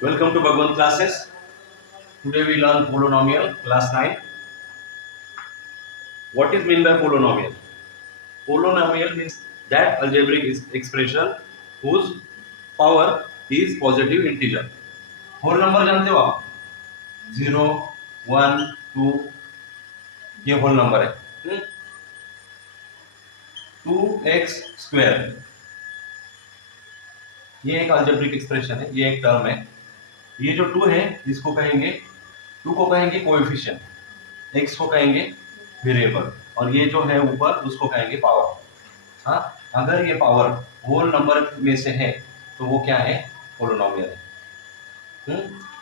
Welcome to Bhagwan classes. Today we learn polynomial, class 9. What is mean by polynomial? Polynomial means that algebraic expression whose power is positive integer. Whole number जानते हो आप? 0, 1, 2 ये whole number है. 2x square ये एक algebraic expression है, ये एक टर्म है. ये जो 2 है इसको कहेंगे 2 को कहेंगे कोएफिशिएंट, x को कहेंगे वेरिएबल और ये जो है ऊपर उसको कहेंगे पावर. हाँ, अगर ये पावर होल नंबर में से है तो वो क्या है? पोलिनोमियल है.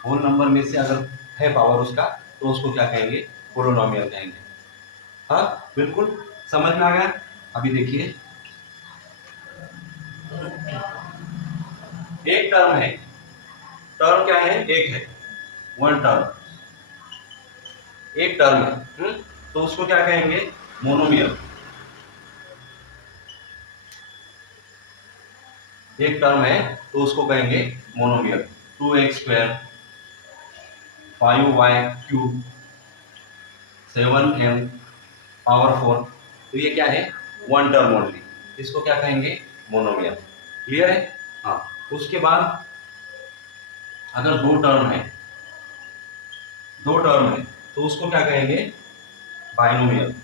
होल नंबर में से अगर है पावर उसका तो उसको क्या कहेंगे? पोलिनोमियल कहेंगे. हाँ बिल्कुल समझ में आ गया. अभी देखिए एक टर्म है. टर्म क्या है? एक है, वन टर्म. एक टर्म है तो उसको क्या कहेंगे? मोनोमियल. एक टर्म है तो उसको कहेंगे monomial. 2x square 5y cube 7m power 4 तो ये क्या है? One term only. इसको क्या कहेंगे? मोनोमियल. क्लियर है? हाँ. उसके बाद अगर दो टर्म है तो उसको क्या कहेंगे? बाइनोमियल.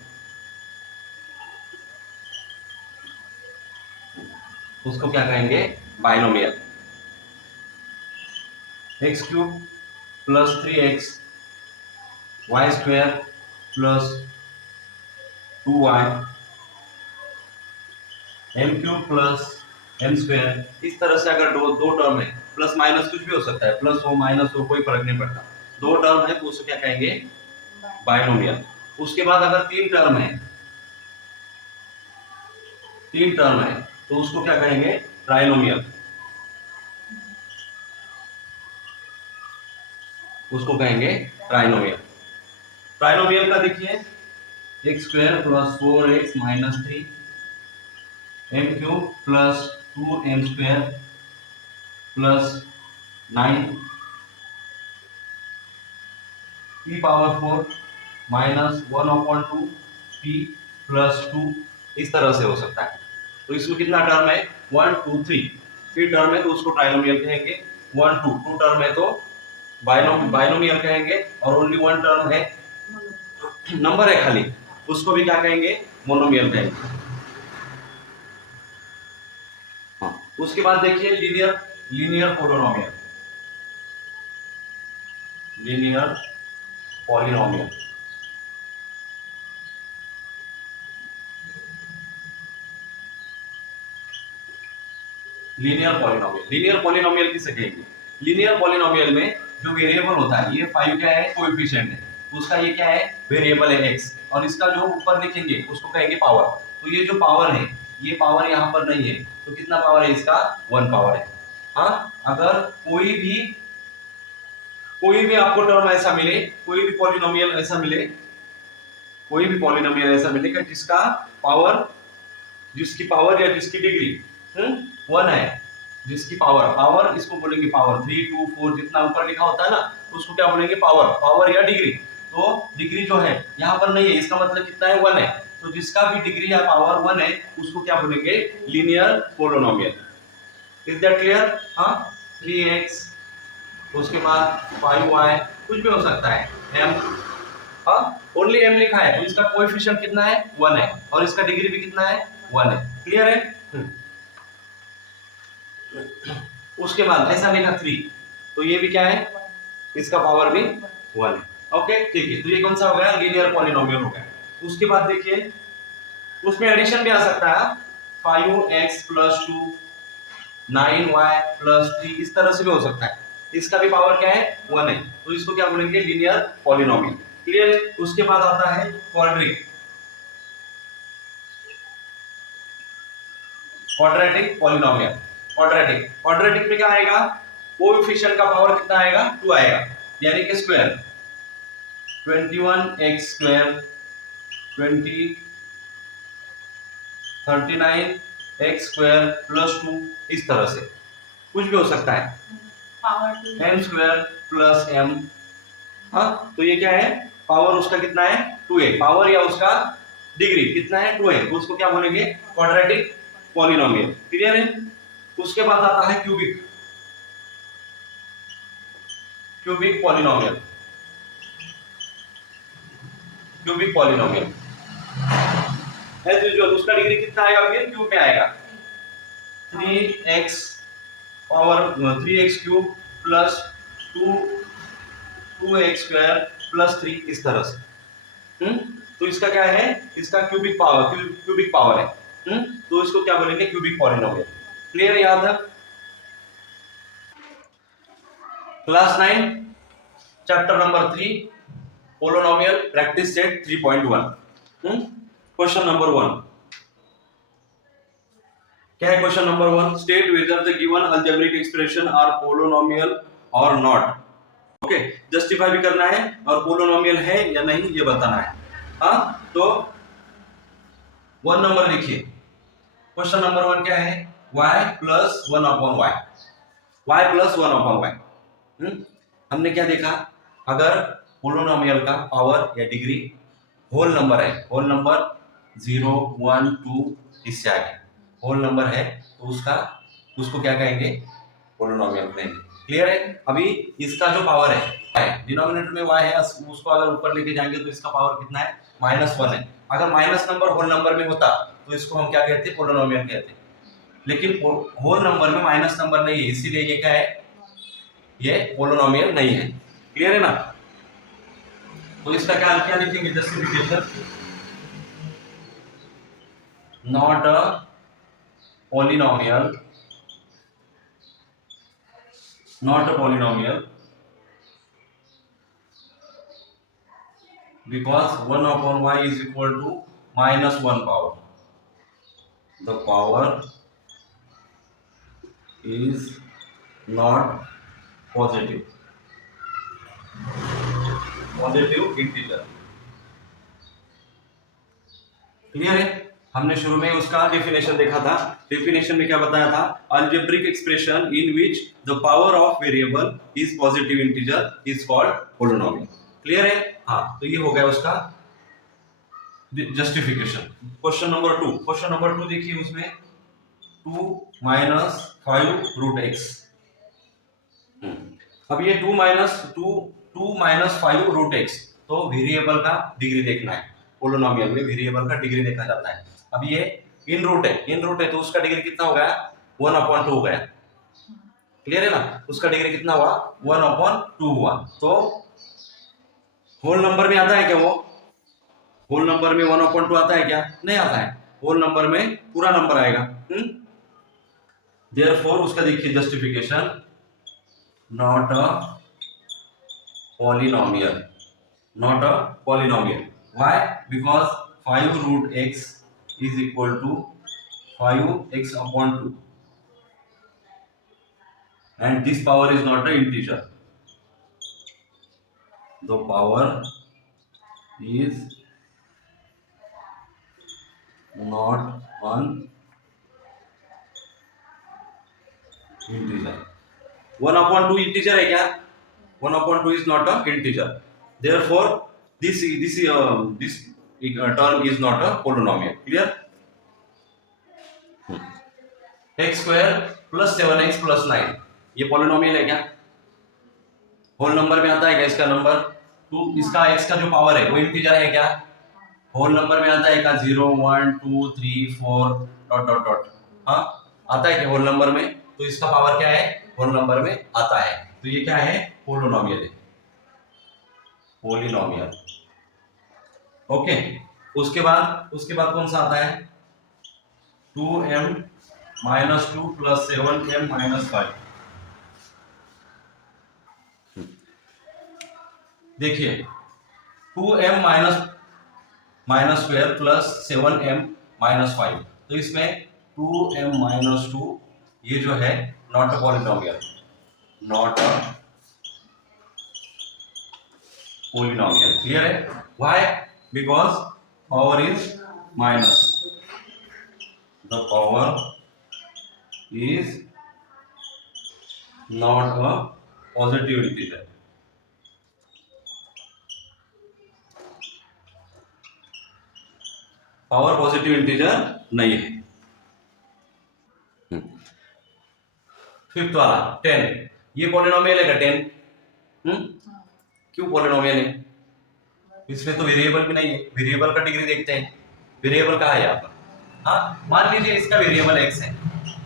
उसको क्या कहेंगे? Binomial. X cube plus 3x Y square plus 2y M cube plus M square. इस तरह से अगर दो टर्म है, प्लस माइनस कुछ भी हो सकता है, प्लस हो माइनस हो कोई फर्क नहीं पड़ता. दो टर्म है तो उसको क्या कहेंगे? बाइनोमियल. उसके बाद अगर तीन टर्म है तो उसको क्या कहेंगे? ट्राइनोमियल. उसको कहेंगे ट्राइनोमियल. ट्राइनोमियल का देखिए X square plus 4x minus 3 M cube plus 2m square plus 9 p power 4 minus 1/2 p plus 2. इस तरह से हो सकता है. तो इसमें कितना टर्म है? 1 2 3. 3 टर्म है तो उसको ट्राइनोमियल कहेंगे. 1 2 2 टर्म है तो बाइनोमियल कहेंगे. और ओनली वन टर्म है, नंबर है खाली, उसको भी क्या कहेंगे? मोनोमियल कहेंगे. हाँ. उसके बाद देखिए linear polynomial. Linear polynomial. Linear polynomial किसे कहेंगे? लीनियर पॉलिनोमियल में जो वेरिएबल होता है, ये 5 क्या है? कोएफिशिएंट है. उसका ये क्या है? वेरिएबल है x. और इसका जो ऊपर लिखेंगे उसको कहेंगे पावर. तो ये जो पावर है, ये पावर यहाँ पर नहीं है तो कितना पावर है इसका? 1 पावर है. हाँ, अगर कोई भी आपको टर्म ऐसा मिले, कोई भी पॉलिनोमियल ऐसा मिले कि जिसकी पावर या जिसकी डिग्री 1 है, जिसकी पावर इसको बोलेंगे पावर. 3 2 4 जितना ऊपर लिखा होता है ना उसको क्या बोलेंगे? पावर या डिग्री. तो डिग्री जो है यहाँ पर नहीं है, इसका मतलब कितना है? 1 है. तो जिसका भी डिग्री या पावर 1 है उसको क्या बोलेंगे? Linear polynomial. Is that clear? हाँ. 3x उसके बाद 5y कुछ भी हो सकता है. m, हाँ ओनली m लिखा है तो इसका कोएफिशिएंट कितना है? 1 है. और इसका डिग्री भी कितना है? 1 है. क्लियर है? उसके बाद ऐसा लिखा 3 तो ये भी क्या है? इसका पावर भी 1 है. ओके ठीक है. तो ये कौन सा हो गया? लीनियर पॉलिनोमियल हो गया. उसके बाद देखिए उसमें एडिशन भी आ सकता है. 5x प्लस 2 9y प्लस 3 इस तरह से भी हो सकता है. इसका भी पावर क्या है? 1 है. तो इसको क्या बोलेंगे? Linear polynomial. क्लियर? उसके बाद आता है क्वाड्रेटिक पॉलिनोमियल. क्वाड्रेटिक में क्या आएगा? कोएफिशिएंट का पावर कितना आएगा? 2 आएगा. यानी कि square 21x square 20 39x square plus 2 इस तरह से कुछ भी हो सकता है. Power m square plus m। हाँ, तो ये क्या है, पावर उसका कितना है 2a, पावर या उसका डिग्री कितना है 2a, तो उसको क्या बोलेंगे क्वाड्रेटिक पॉलिनोमियल। क्लियर है। उसके बाद आता है cubic, cubic polynomial, cubic polynomial as usual उसका डिग्री कितना आएगा, फिर क्यूब में आएगा 3x power 3x cube plus 2x square plus 3, इस तरह से। तो इसका क्या है, इसका क्यूबिक पावर, क्यूबिक पावर है। तो इसको क्या बोलेंगे क्यूबिक पॉलिनोमियल। क्लियर है याद है। Class 9 chapter number 3 polynomial practice set 3.1। Question number 1 क्या है, question number 1, state whether the given algebraic expression are polynomial और नॉट। ओके, जस्टिफाई भी करना है और पोलिनोमियल है या नहीं ये बताना है। हाँ, तो 1 नंबर लिखिए। क्वेश्चन नंबर 1 क्या है, y plus 1 upon y, y plus 1 upon y। हमने क्या देखा, अगर पोलिनोमियल का पावर या डिग्री होल नंबर है, होल नंबर 0 1 2 इससे आगे होल नंबर है, तो उसको क्या कहेंगे पोलिनोमियल कहेंगे। क्लियर है। अभी इसका जो पावर है डिनोमिनेटर में y है, उसको अगर ऊपर लेके जाएंगे तो इसका पावर कितना है -1 है। अगर माइनस नंबर होल नंबर में होता तो इसको हम क्या कहते हैं पोलिनोमियल कहते हैं, लेकिन होल नंबर में माइनस नंबर नहीं है, इसीलिए ये क्या है, ये पोलिनोमियल नहीं है। क्लियर है ना। तो इसका क्या क्या लिखेंगे justification, not a polynomial, not a polynomial because 1 upon y is equal to -1 power. The power is not positive, positive integer. Clear है। हमने शुरू में उसका डेफिनेशन देखा था, डेफिनेशन में क्या बताया था, algebraic expression in which the power of variable is positive integer is called polynomial. Clear है। हाँ, तो ये हो गया उसका justification. Question number 2, question number 2 देखिए, उसमें 2 माइनस 5 रूट एक्स। अब ये 2 माइनस 5 रूट एक्स, तो वेरिएबल का डिग्री देखना है। पोलिनोमियल में वेरिएबल का डिग्री देखा जाता है। अब ये इन रूट है तो उसका डिग्री कितना हो गया 1/2 हो गया। क्लियर है ना। उसका डिग्री कितना हुआ 1/2 हुआ। तो होल नंबर में आता है क्या, वो होल नंबर में 1/2 आता है क्या, नहीं आता है। होल नंबर में पूरा नंबर आएगा। देयरफॉर उसका देखिए justification, not a polynomial, not a polynomial. Why? Because 5 root x is equal to 5x upon 2 and this power is not an integer. The power is not an integer. 1/2 integer है क्या, 1/2 is not a integer. Therefore this term is not a polynomial. Clear? x square plus 7x plus 9 ये polynomial है क्या, whole number में आता है क्या इसका नंबर 2, इसका x का जो पावर है वो इंटीजर है क्या, होल नंबर में आता है क्या 0 1 2 3 4 डॉट डॉट डॉट। हाँ, आता है क्या होल नंबर में, तो इसका पावर क्या है होल नंबर में आता है। तो ये क्या है पोलिनोमियल है, पोलिनोमियल। ओके, उसके बाद कौन सा आता है 2m minus 2 plus 7m minus 5। देखिए 2m minus square plus 7m minus 5, तो इसमें 2m माइनस 2 ये जो है not a polynomial, not a polynomial. Clear है। Why, because power is minus, the power is not a positive integer. Power positive integer नहीं है। Fifth वाला 10, ये पॉलिनोमियल है का 10? क्यों पॉलिनोमियल है? इसमें तो वेरिएबल भी नहीं है, वेरिएबल का डिग्री देखते हैं। वेरिएबल कहाँ है यहाँ पर? हाँ, मान लीजिए इसका वेरिएबल x है,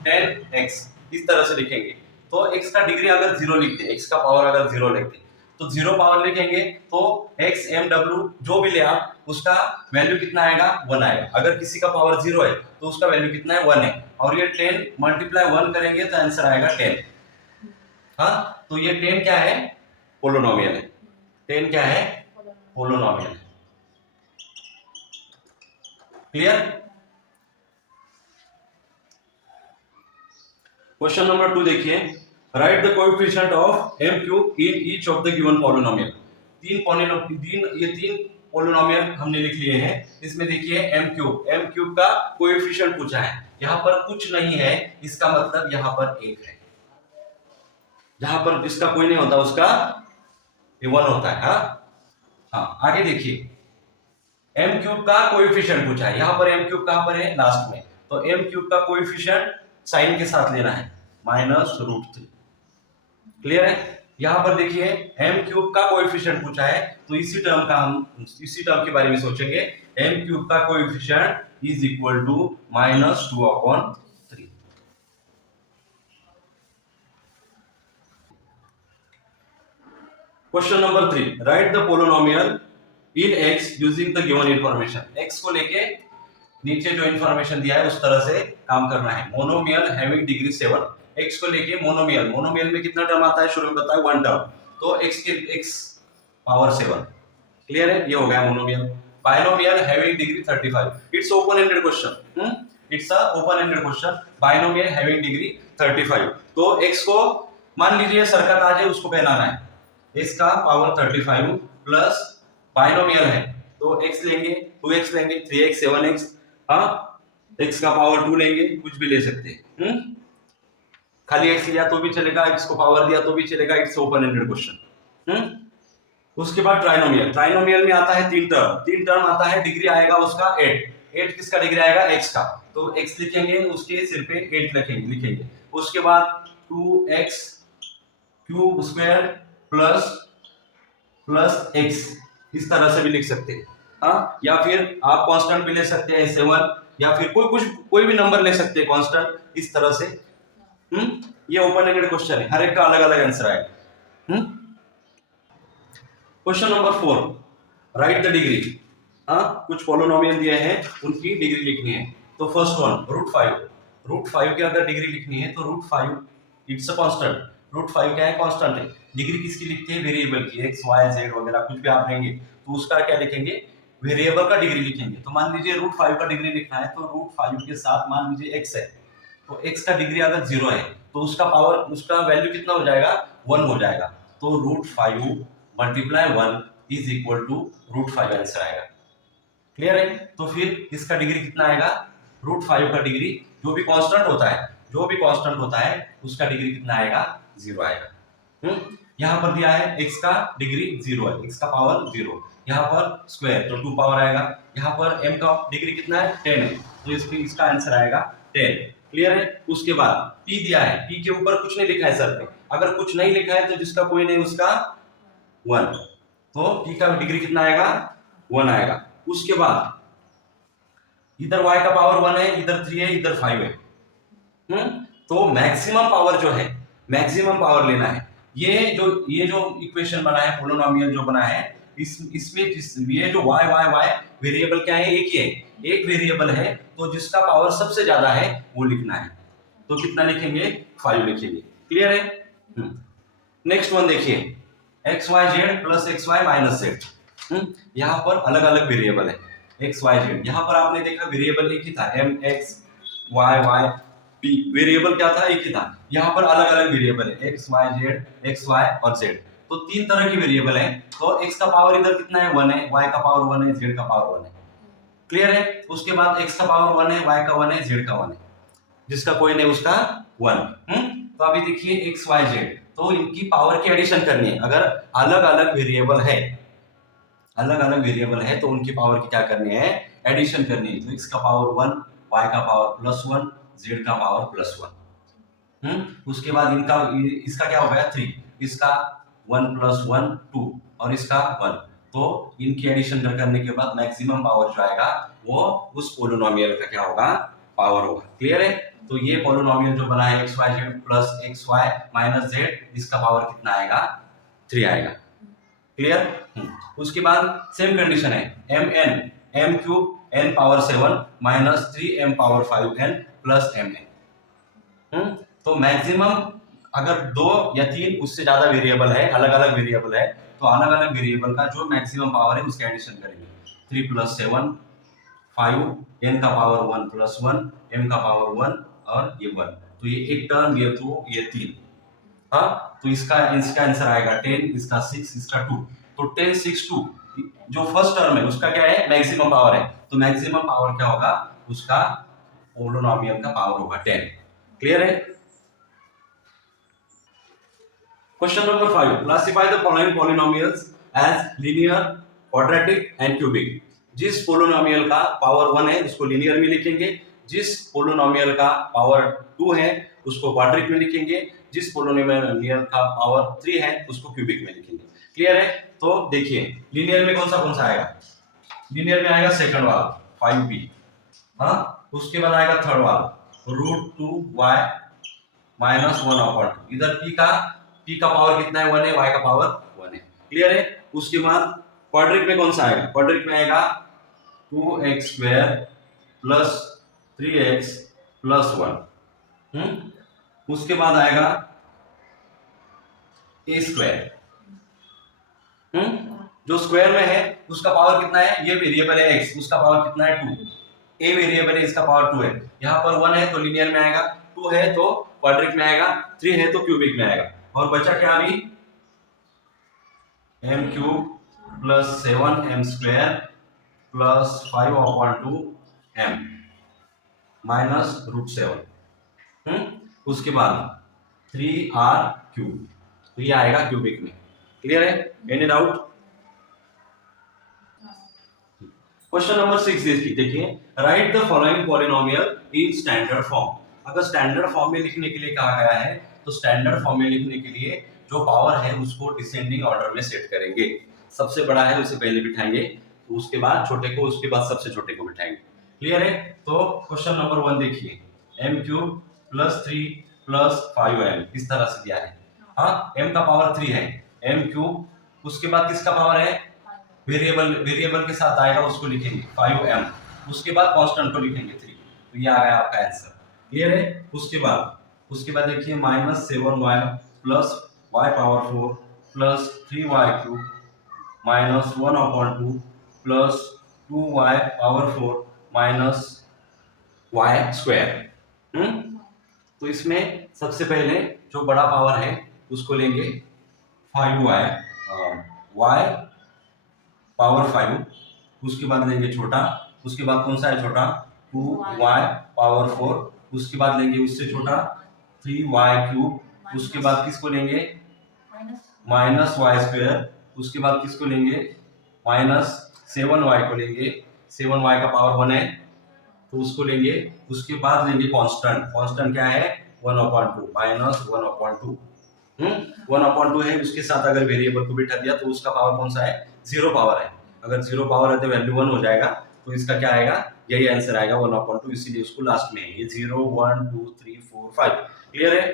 10x, इस तरह से लिखेंगे। तो x का डिग्री अगर 0 लिखते हैं, x का पावर अगर 0 लिखते हैं, तो 0 पावर लिखेंगे तो x m w जो भी ले आप, उसका वैल्यू कितना आएगा? 1 आएगा। अगर किसी का पावर 0 है तो उसका वैल्यू कितना है? 1 है। और ये 10 मल्टीप्लाई 1 करेंगे तो आंसर आएगा 10। हाँ, तो ये 10 क्या है? पोलिनोमियल है। 10 क्या है? पोलिनोमियल है। क्लियर? क्वेश्चन नंबर 2 देखिए, right the coefficient of m cube in each of the given polynomial. ये तीन पॉलिनोमियल हमने लिख लिए हैं। इसमें देखिए m क्यूब का कोएफिशिएंट पूछा है। यहाँ पर कुछ नहीं है, इसका मतलब यहाँ पर 1 है। जहां पर जिसका कोई नहीं होता उसका 1 होता है। हाँ, आगे देखिए, m क्यूब का कोएफिशिएंट पूछा है। यहाँ पर m क्यूब कहां पर है? लास्ट में। तो m क्यूब का कोएफिशिएंट साइन के साथ लेना है, -√3। क्लियर है? यहां पर देखिए m क्यूब का कोएफिशिएंट पूछा है, तो इसी टर्म के बारे में सोचेंगे। m क्यूब का coefficient is equal to -2/3। Question number 3, write the polynomial in x using the given information. x को लेके नीचे जो इंफॉर्मेशन दिया है उस तरह से काम करना है। मोनोमियल हैविंग डिग्री 7, x को लेके मोनोमियल में कितना टर्म आता है? शुरू में बताया 1 टर्म, तो x पावर 7। क्लियर है? ये हो गया monomial. Binomial having degree 35, it's open ended question. It's a open ended question. Binomial having degree 35, तो x को मान लीजिए सर्कल आ जाए, उसको पहनाना है। x का पावर 35 प्लस बाइनोमियल है, तो x लेंगे, 2x लेंगे, 3x, 7x, हाँ, x का पावर 2 लेंगे, कुछ भी ले सकते हैं। खाली x लिया तो भी चलेगा, x को पावर दिया तो भी चलेगा। It's open ended question. उसके बाद ट्राइनोमियल में आता है 3 टर्म आता है, डिग्री आएगा उसका 8। किसका डिग्री आएगा? x का। तो x लिखेंगे, उसके सिर पे 8 लिखेंगे। उसके बाद 2x cube square plus x, इस तरह से भी लिख सकते हैं। हाँ, या फिर आप कांस्टेंट भी ले सकते हैं 7, या फिर कोई भी नंबर ले सकते हैं कांस्टेंट, इस तरह से। ये ओपन एंडेड क्वेश्चन है, हर एक का अलग अलग आंसर आएगा। Question number 4, right the degree. कुछ पॉलिनोमियल दिए हैं, उनकी डिग्री लिखनी है। तो फर्स्ट वन √5 की अगर डिग्री लिखनी है तो √5 इट्स अ कांस्टेंट। √5 क्या है? कांस्टेंट है। डिग्री किसकी लिखते हैं? वेरिएबल की, x y z वगैरह कुछ भी आप लेंगे तो उसका क्या लिखेंगे? वेरिएबल का डिग्री लिखेंगे। तो मान लीजिए √5 का डिग्री लिखना है, तो √5 के साथ मान लीजिए x है, तो x का डिग्री अगर 0 है तो उसका वैल्यू कितना हो जाएगा? 1 हो जाएगा। तो √5 multiply 1 is equal to √5 answer आएगा। क्लियर है? तो फिर इसका डिग्री कितना आएगा? √5 का डिग्री जो भी कांस्टेंट होता है उसका डिग्री कितना आएगा? 0 आएगा। यहाँ पर दिया है x का डिग्री 0 है, x का पावर 0, यहाँ पर स्क्वायर तो 2 पावर आएगा। यहाँ पर m का डिग्री कितना है? 10 है, तो इसका आंसर आएगा 10। क्लियर है? उसके बाद p दिया है, p के ऊपर कुछ नहीं लिखा है सर पे। अगर कुछ नहीं लिखा है तो जिसका कोई नहीं उसका 1, तो p का डिग्री कितना आएगा? 1 आएगा। उसके बाद इधर y का पावर 1 है, इधर 3 है, इधर 5 है। तो मैक्सिमम पावर जो है, मैक्सिमम पावर लेना है। ये जो इक्वेशन बना है, पोलिनोमियल जो बना है, इसमें ये जो y वेरिएबल क्या है? एक ही है, एक वेरिएबल है, तो जिसका पावर सबसे ज्यादा है वो लिखना है। तो कितना लिखेंगे? 5 लिखेंगे। क्लियर है? नेक्स्ट वन देखिए, X Y Z plus X Y minus Z. यहाँ पर अलग अलग वेरिएबल है, एक्स वाई जेड। यहाँ पर आपने देखा वेरिएबल एक ही था, M X Y Y P, variable क्या था? एक ही था। यहाँ पर अलग अलग वेरिएबल है, X Y Z, X Y और जेड। तो 3 तरह की वेरिएबल है। तो एक्स का पावर इधर कितना है? 1 है, वाई का पावर 1 है, जेड का पावर 1 है। क्लियर है? उसके बाद एक्स का पावर 1 है, वाई का 1 है, जेड का 1 है। जिसका कोई नहीं उसका 1। तो अभी देखिए एक्स वाई जेड, तो इनकी पावर की एडिशन करनी है। अगर अलग अलग वेरिएबल है, अलग अलग वेरिएबल है तो उनकी पावर की क्या करनी है, एडिशन करनी है। तो x का पावर 1, y का पावर +1, z का पावर +1। उसके बाद इनका इसका क्या हो गया 3, इसका 1 + 1 2 और इसका 1। तो इनकी एडिशन करने के बाद मैक्सिमम पावर जो आएगा वो उस पोलिनोमियल का क्या होगा, पावर होगा। क्लियर है? तो ये पोलिनोमियल जो बना है X Y Z plus X Y minus Z, इसका पावर कितना आएगा, 3 आएगा। क्लियर? उसके बाद सेम कंडीशन है M N, M cube n power 7 minus 3m power 5n plus mn। तो मैक्सिमम अगर 2 या 3 उससे ज्यादा वेरिएबल है, अलग अलग वेरिएबल है, तो अलग अलग वेरिएबल का जो मैक्सिमम पावर है उसका एडिशन करेंगे। 3 + 7 5, n का पावर 1 + 1, m का पावर 1 और ये 1। तो ये एक टर्म, ये 2, ये 3। हाँ, तो इसका आंसर आएगा 10, इसका 6, इसका 2। तो 10 6 2 जो फर्स्ट टर्म है उसका क्या है, मैक्सिमम पावर है। तो मैक्सिमम पावर क्या होगा, उसका पोलिनोमियल का पावर होगा 10। क्लियर है? Question number 5, classify the following polynomials as linear, quadratic and cubic. जिस पोलिनोमियल का पावर 1 है उसको लिनियर में लिखेंगे, जिस पोलिनोमियल का पावर 2 है उसको क्वाड्रिक में लिखेंगे, जिस पोलिनोमियल का पावर 3 है उसको क्यूबिक में लिखेंगे। क्लियर है? तो देखिए लिनियर में कौन सा आएगा, लिनियर में आएगा सेकंड वाला 5b। हाँ, उसके बाद आएगा थर्ड वाला √2y माइनस 1/2। इधर p का पावर कितना है, 1 है, y का पावर 1 है। क्लियर है? उसके बाद क्वाड्रिक में कौन सा आएगा, क्वाड्रिक में आएगा 2x² प्लस 3x प्लस 1। उसके बाद आएगा a²। जो स्क्वायर में है उसका पावर कितना है, ये वेरिएबल है x, उसका पावर कितना है 2। a वेरिएबल है, इसका पावर 2 है। यहाँ पर 1 है तो लिनियर में आएगा, 2 है तो क्वाड्रिक में आएगा, 3 है तो क्यूबिक में आएगा। और बचा क्या अभी, m³ plus 7m² plus 5/2m minus √7। उसके बाद 3r³, तो ये आएगा क्यूबिक में। क्लियर है? Any doubt? क्वेश्चन नंबर 6 देखिए, right the following polynomial in standard form. अगर स्टैंडर्ड फॉर्म में लिखने के लिए कहा गया है तो स्टैंडर्ड फॉर्म में लिखने के लिए जो पावर है उसको डिसेंडिंग ऑर्डर में सेट करेंगे। सबसे बड़ा है उसे पहले बिठाएंगे, तो उसके बाद छोटे को, उसके बाद सबसे छोटे को बिठाएंगे। क्लियर है? तो क्वेश्चन नंबर 1 देखिए, m³ प्लस 3 प्लस 5m इस तरह से दिया है। हाँ, m का पावर 3 है, m³, उसके बाद किसका पावर है, वेरिएबल के साथ आएगा उसको लिखेंगे 5m, उसके बाद कांस्टेंट को लिखेंगे 3। तो ये आ गया आपका आंसर। क्लियर है? उसके बाद देखिए -7y plus y power 4 plus 3y³ minus 1/2 plus 2y power 4 minus y²। तो इसमें सबसे पहले जो बड़ा पावर है उसको लेंगे 5y, y पावर 5, उसके बाद लेंगे छोटा, उसके बाद कौन सा है छोटा, 2y पावर 4, उसके बाद लेंगे उससे छोटा 3y³, उसके बाद किसको लेंगे -y², उसके बाद किसको लेंगे -7y को लेंगे, 7y का पावर 1 है तो उसको लेंगे, उसके बाद लेंगे कांस्टेंट क्या है 1/2 माइनस 1/2। 1/2 है, उसके साथ अगर वेरिएबल को बिठा दिया तो उसका पावर कौन सा है, 0 पावर है। अगर 0 पावर है तो वैल्यू 1 हो जाएगा, तो इसका क्या आएगा, यही आंसर आएगा 1/2, इसीलिए उसको लास्ट में ये 0 1 2 3 4 5। क्लियर है?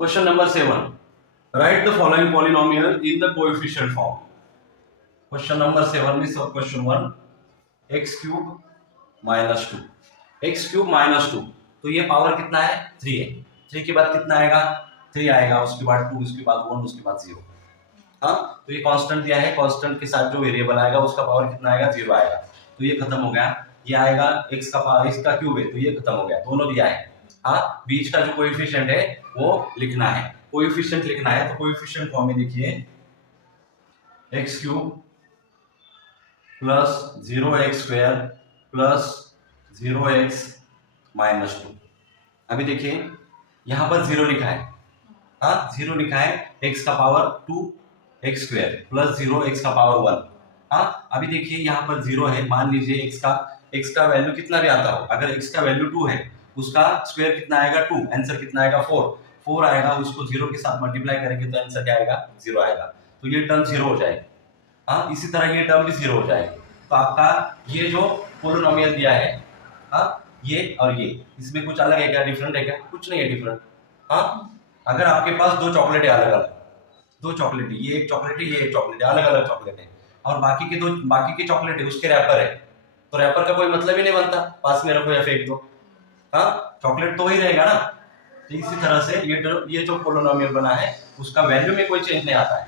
Question number 7, right the following polynomial in the coefficient form. Question number 7 में सब क्वेश्चन 1, x³ -2, x³ -2, तो ये पावर कितना है 3 है। 3 के बाद कितना आएगा, 3 आएगा, उसके बाद 2, उसके बाद 1, उसके बाद 0। हाँ, तो ये कांस्टेंट दिया है, कांस्टेंट के साथ जो वेरिएबल आएगा उसका पावर कितना आएगा, 0 आएगा। तो ये खत्म हो गया। ये आएगा x का पावर, x का क्यूब है तो ये खत्म हो गया, दोनों दिया है। हाँ, बीच का जो कोएफिशिएंट है वो लिखना है, कोएफिशिएंट लिखना है। तो कोएफिशिएंट फॉर्म में देखिए x³ plus 0x² plus 0x -2। अभी देखिए यहाँ पर 0 लिखा है, हाँ 0 लिखा है, x का power 2 x square plus 0 x का पावर 1। हाँ अभी देखिए यहाँ पर 0 है, मान लीजिए x का वैल्यू कितना भी आता हो, अगर x का वैल्यू 2 है उसका स्क्वायर कितना आएगा 2, आंसर कितना आएगा 4 आएगा, उसको 0 के साथ मल्टीप्लाई करेंगे तो आंसर क्या आएगा 0 आएगा, तो ये टर्म 0 हो जाएगी। हाँ इसी तरह ये टर्म भी 0 हो जाएगी। तो आपका ये जो पोलिनोमियल दिया है, हाँ ये और ये, इसमें कुछ अलग है क्या, डिफरेंट है क्या, कुछ नहीं है डिफरेंट। हाँ अगर आपके पास दो चॉकलेट है अलग अलग, दो चॉकलेट है, ये एक चॉकलेट है ये एक चॉकलेट है, अलग अलग चॉकलेट है, और बाकी के चॉकलेट है उसके रैपर है, तो रैपर का कोई मतलब ही नहीं बनता, पास में रखो या फेंक दो, हाँ चॉकलेट तो वही रहेगा ना। तो इसी तरह से ये जो पोलिनोमियल बना है उसका वैल्यू में कोई चेंज नहीं आता है,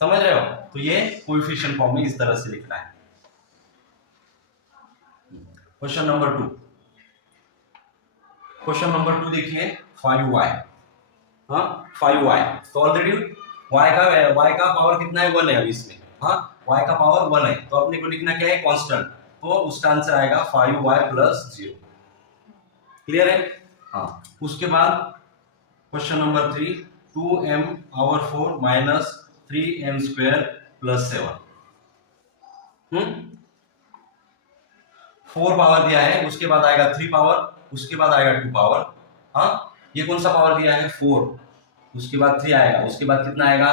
समझ रहे हो। तो ये कोएफिशिएंट फॉर्म में इस तरह से लिखना है। क्वेश्चन नंबर 2, क्वेश्चन नंबर 2 देखिए 5y, हाँ 5y, तो ऑलरेडी y का पावर कितना है 1 है अभी इसमें, हाँ y का पावर 1 है, तो अपने को लिखना क्या है कांस्टेंट, तो उसका आंसर आएगा 5y प्लस 0। क्लियर है। हाँ उसके बाद question number 3 2m power 4 minus 3m square plus 7, 4 power दिया है, उसके बाद आएगा 3 पावर, उसके बाद आएगा 2 पावर, हाँ ये कौन सा पावर दिया है 4, उसके बाद 3 आएगा, उसके बाद कितना आएगा,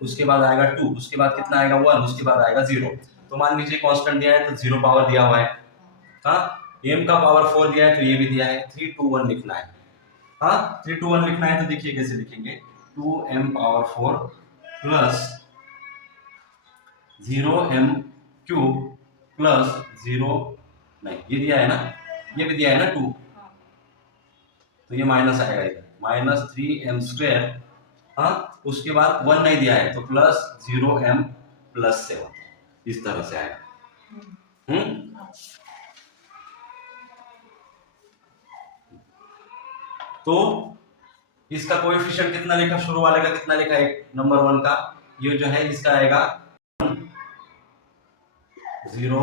उसके बाद आएगा 2, उसके बाद कितना आएगा 1, उसके बाद आएगा 0। तो मान लीजिए कांस्टेंट दिया है तो 0 पावर दिया हुआ है, हाँ m का पावर 4 दिया है तो ये भी दिया है, 3 2 1 लिखना है, हाँ 3 2 1 लिखना है, तो देखिए कैसे लिखेंगे 2m power 4 plus 0m cube plus 0, नहीं ये दिया है ना, ये भी दिया है ना 2, तो ये माइनस आएगा इधर, माइनस 3m स्क्वायर, हाँ उसके बाद 1 नहीं दिया है तो प्लस 0m प्लस 7, इस तरह से आएगा। तो इसका कोएफिशिएंट कितना लिखा, शुरू वाले का कितना लिखा है, नंबर 1 का, ये जो है इसका आएगा 0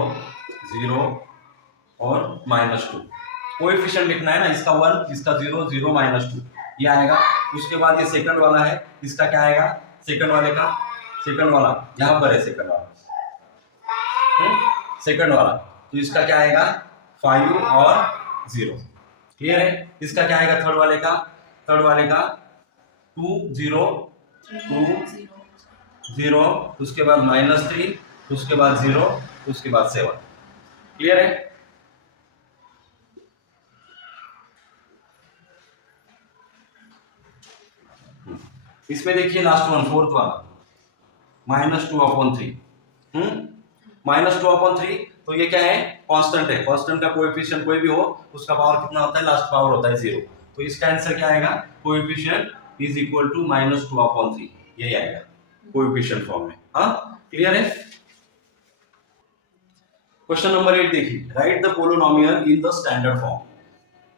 0 और -2, कोएफिशिएंट लिखना है ना, इसका 1 इसका 0 0 -2 ये आएगा। उसके बाद ये सेकंड वाला है, इसका क्या आएगा, सेकंड वाले का, सेकंड वाला यहां पर है, सेकंड वाला, सेकंड वाला, तो इसका क्या आएगा 5 और 0। क्लियर है। इसका क्या आएगा थर्ड वाले का, थर्ड वाले का 2 0 2 0, उसके बाद -3, उसके बाद 0, उसके बाद 7। क्लियर है। इसमें देखिए लास्ट वन फोर्थ वाला -2/3, -2/3, तो ये क्या है कांस्टेंट है, कांस्टेंट का कोएफिशिएंट कोई भी हो उसका पावर कितना होता है, लास्ट पावर होता है 0, तो इसका आंसर क्या आएगा, कोएफिशिएंट इज इक्वल टू -2/3, यही आएगा कोएफिशिएंट फॉर्म में। हाँ क्लियर है। क्वेश्चन नंबर 8 देखिए, right the polynomial in the standard form.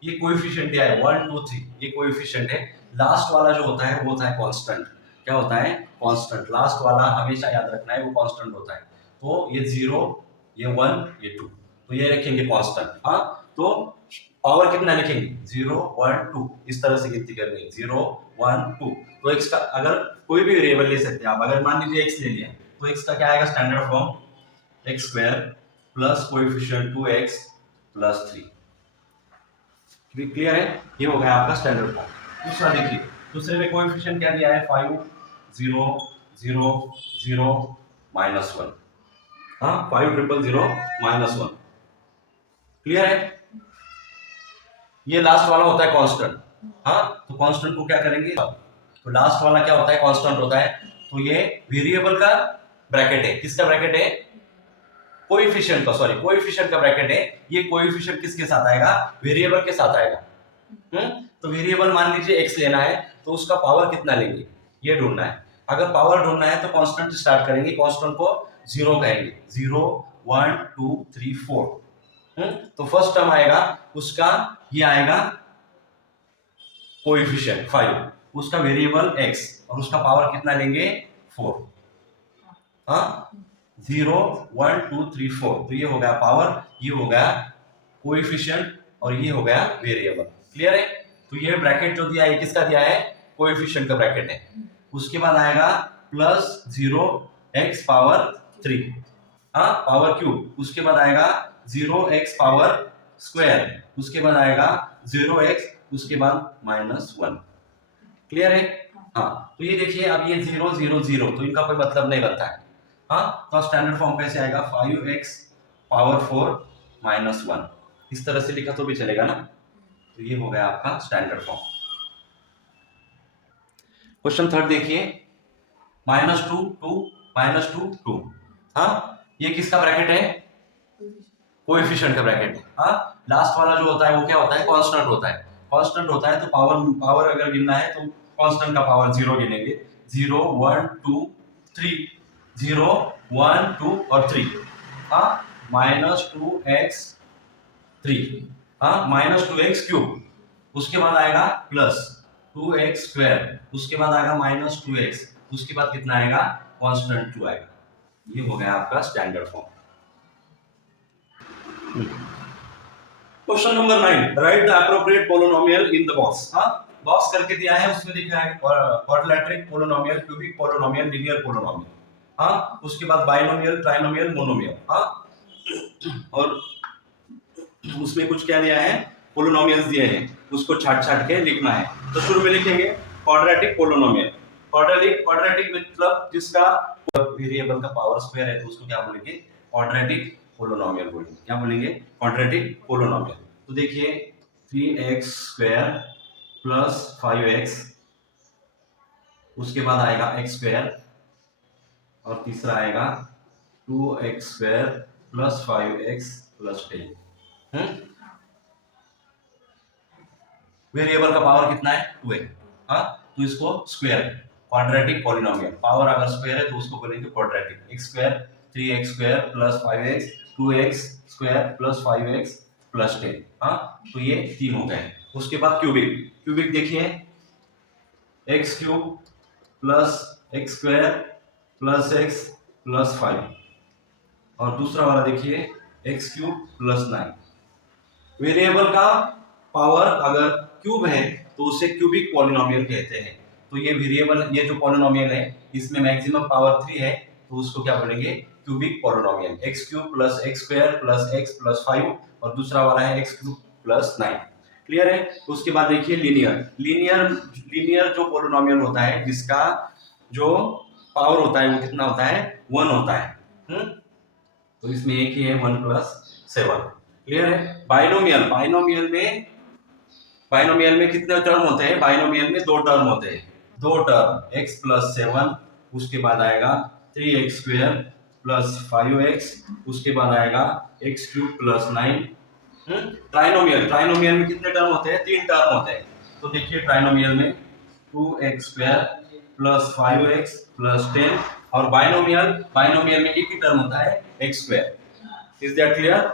ये कोएफिशिएंट दिया है 1 2 3, ये कोएफिशिएंट है, लास्ट वाला जो होता है वो होता है कांस्टेंट। क्या होता है, कांस्टेंट, लास्ट वाला हमेशा याद रखना है वो कांस्टेंट होता है। तो ये 0 ये 1 ये 2, तो ये रखेंगे कांस्टेंट। हाँ तो पावर कितना लिखेंगे 0 1 2, इस तरह से गिनती करनी 0 1 2। तो x का अगर कोई भी वेरिएबल ले सकते हैं आप, अगर मान लीजिए x ले लिया तो x का क्या आएगा standard form x square plus coefficient 2x plus 3। Clear है, ये हो गया आपका स्टैंडर्ड फॉर्म। दूसरा देखिए, दूसरे में कोएफिशिएंट क्या दिया है 5 0 0 0 -1, हाँ 5 0 0 -1। क्लियर है। ये लास्ट वाला होता है कांस्टेंट, हाँ तो कांस्टेंट को क्या करेंगे, तो लास्ट वाला क्या होता है कांस्टेंट होता है, तो ये वेरिएबल का ब्रैकेट है, किसका ब्रैकेट है, कोएफिशिएंट का, सॉरी कोएफिशिएंट का ब्रैकेट है। ये कोएफिशिएंट किसके साथ आएगा, वेरिएबल के साथ आएगा। तो वेरिएबल मान लीजिए x लेना है तो उसका पावर कितना लेंगे ये ढूंढना है। अगर पावर ढूंढना है तो कांस्टेंट से स्टार्ट करेंगे, कांस्टेंट को 0 कहेंगे, 0 1 2 3 4। तो फर्स्ट टर्म आएगा उसका, ये आएगा कोएफिशिएंट 5, उसका वेरिएबल x और उसका पावर कितना लेंगे 4, हाँ 0 1 2 3 4। तो ये हो गया पावर, ये हो गया कोएफिशिएंट और ये हो गया वेरिएबल। क्लियर है। तो ये ब्रैकेट जो दिया है किसका दिया है, कोएफिशिएंट का ब्रैकेट है। उसके बाद आएगा प्लस 0x पावर 3, हाँ पावर क्यूब। उसके बाद आएगा 0x पावर स्क्वायर, उसके बाद आएगा 0x, उसके बाद -1। क्लियर है? हाँ तो ये देखिए अब ये 0 0 0 तो इनका कोई मतलब नहीं बनता है। हाँ तो स्टैंडर्ड फॉर्म कैसे आएगा, 5x पावर 4 -1, इस तरह से लिखा तो भी चलेगा ना। तो ये हो गया आपका स्टैंडर्ड फॉर्म। क्वेश्चन थर्ड देखिए, -2 2 -2 2, हाँ ये किसका ब्रैकेट है, कोएफिशिएंट का ब्रैकेट है। हाँ लास्ट वाला जो होता है वो क्या होता है, कांस्टेंट होता है। कांस्टेंट होता है तो पावर अगर गिनना है तो कांस्टेंट का पावर 0 गिनेंगे, 0 1 2 3, 0 1 2 और 3, हाँ -2x 3, हाँ -2x क्यूब, उसके बाद आएगा प्लस 2x स्क्वायर, उसके बाद आएगा -2x, उसके बाद कितना आएगा, कांस्टेंट 2 आएगा। ये हो गया आपका standard form. Question number 9, right the appropriate polynomial in the box. हाँ बॉक्स करके दिया है, उसमें लिखा है quadratic polynomial, cubic polynomial, linear polynomial, हाँ उसके बाद बाइनोमियल, ट्राइनोमियल, मोनोमियल, हाँ और उसमें कुछ क्या दिया है, पोलिनोमियल्स दिए हैं, उसको छाट छाट के लिखना है। तो शुरू में लिखेंगे क्वाड्रेटिक पोलिनोमियल। क्वाड्रेटिक मतलब जिसका वेरिएबल का पावर स्क्वायर है तो उसको क्या बोलेंगे, क्वाड्रेटिक पोलिनोमियल बोलेंगे। क्या बोलेंगे, क्वाड्रेटिक पोलिनोमियल। तो देखिए 3x स्क्वायर प्लस 5x, उसके बाद आएगा x स्क्वायर, और तीसरा आएगा 2x square plus 5x plus 10। Variable का पावर कितना है, 2 है, हाँ तो इसको स्क्वायर, क्वाड्रेटिक पॉलिनोमियल, पावर अगर स्क्वायर है तो उसको बोलेंगे quadratic. x square 3x square plus 5x, 2x square plus 5x plus 10, हाँ तो ये 3 हो गए। उसके बाद क्यूबिक, क्यूबिक देखिए x cube plus x square plus x plus 5, और दूसरा वाला देखिए x क्यूब प्लस 9। वेरिएबल का पावर अगर क्यूब है तो उसे क्यूबिक पॉलिनोमियल कहते हैं। तो ये वेरिएबल, ये जो पॉलिनोमियल है इसमें मैक्सिमम पावर 3 है तो उसको क्या बोलेंगे, cubic polynomial. x cube plus x square plus x plus 5, और दूसरा वाला है x क्यूब प्लस 9। क्लियर है? उसके बाद देखिए लीनियर जो पॉलिनोमियल होता है जिसका जो पावर होता है वो कितना होता है, 1 होता है। तो इसमें एक ही है 1 प्लस 7। क्लियर है? बाइनोमियल में कितने टर्म होते हैं, बाइनोमियल में 2 टर्म होते हैं, 2 टर्म x प्लस 7, उसके बाद आएगा 3x स्क्वायर प्लस 5x, उसके बाद आएगा x क्यूब प्लस 9। ट्राइनोमियल में कितने टर्म होते हैं, 3 टर्म होते हैं। तो देखिए ट्राइनोमियल में 2x square plus 5x plus 10, और बाइनोमियल में एक ही टर्म होता है x square. Is that clear?